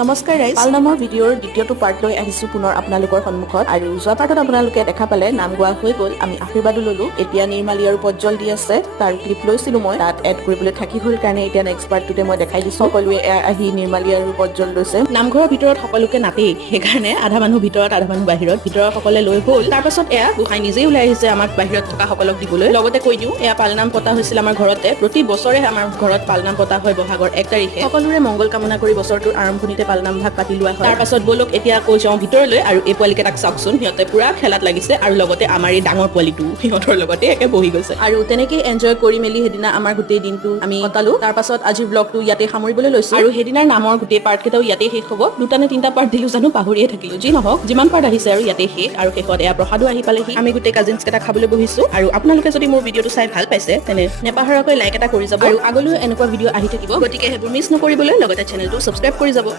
নমস্কাৰ গাইজ, পালনামৰ ভিডিঅ'ৰ দ্বিতীয়টো পাৰ্ট লৈ আহিছো পুনৰ আপোনালোকৰ সন্মুখত। আৰু যোৱা পাৰ্টত আপোনালোকে দেখা পালে নাম গোৱা হৈ গ'ল, আমি আশীৰ্বাদো ললো। এতিয়া নিৰ্মালী আৰু পজ্জল দি আছে, তাৰ ক্লিপ লৈছিলো মই, তাত এড কৰিবলৈ থাকি গ'ল কাৰণে এতিয়া নেক্সট পাৰ্টটোতে মই দেখাই দিছো। সকলোৱে আহি নিৰ্মালী আৰু পজ্জল লৈছে। নামঘৰৰ ভিতৰত সকলোকে নাতেই, সেইকাৰণে আধা মানুহ ভিতৰত আধা মানুহ বাহিৰত। ভিতৰৰ সকলে লৈ হ'ল। তাৰ পাছত এয়া গোসাঁই নিজেই ওলাই আহিছে আমাক বাহিৰত থকা সকলক দিবলৈ। লগতে কৈ দিওঁ, এয়া পালনাম পতা হৈছিল আমাৰ ঘৰতে। প্ৰতি বছৰে আমাৰ ঘৰত পালনাম পতা হয় বহাগৰ 1 তাৰিখে। সকলোৰে মংগল কামনা কৰি বছৰটোৰ আৰম্ভণিতে পালনাম ভাগ পাতি লোৱা হয়। তাৰ পাছত বলক এতিয়া কৈ যাওঁ ভিতৰলৈ, আৰু এই পোৱালিকেইটাক চাওকচোন, সিহঁতে পুৰা খেলাত লাগিছে। আৰু লগতে আমাৰ এই ডাঙৰ পোৱালিটো সিহঁতৰ লগতে একে বহি গৈছে। আৰু তেনেকেই এনজয় কৰি মেলি সেইদিনা আমাৰ গোটেই দিনটো আমি কটালো। তাৰ পাছত আজিৰ ব্লগটো ইয়াতে সামৰিবলৈ লৈছো। আৰু সেইদিনাৰ নামৰ গোটেই পাৰ্ট কেইটাও ইয়াতে শেষ হ'ব। 2টা নে 3টা পাৰ্ট দিলো জানো, পাহৰিয়ে থাকিলো। যি নহওক, যিমান পাৰ্ট আহিছে আৰু ইয়াতে শেষ। আৰু শেষত এয়া প্ৰসাদো আহি পালেহি। আমি গোটেই কাজিনছ কেইটা খাবলৈ বহিছো। আৰু আপোনালোকে যদি মোৰ ভিডিঅ'টো চাই ভাল পাইছে তেনে নেপাহৰাকৈ লাইক এটা কৰি যাব। আৰু আগলৈও এনেকুৱা ভিডিঅ' আহি থাকিব, গতিকে সেইবোৰ মিছ নকৰিবলৈ লগতে চেনেলটো ছাবস্ক্ৰাইব কৰি যাব।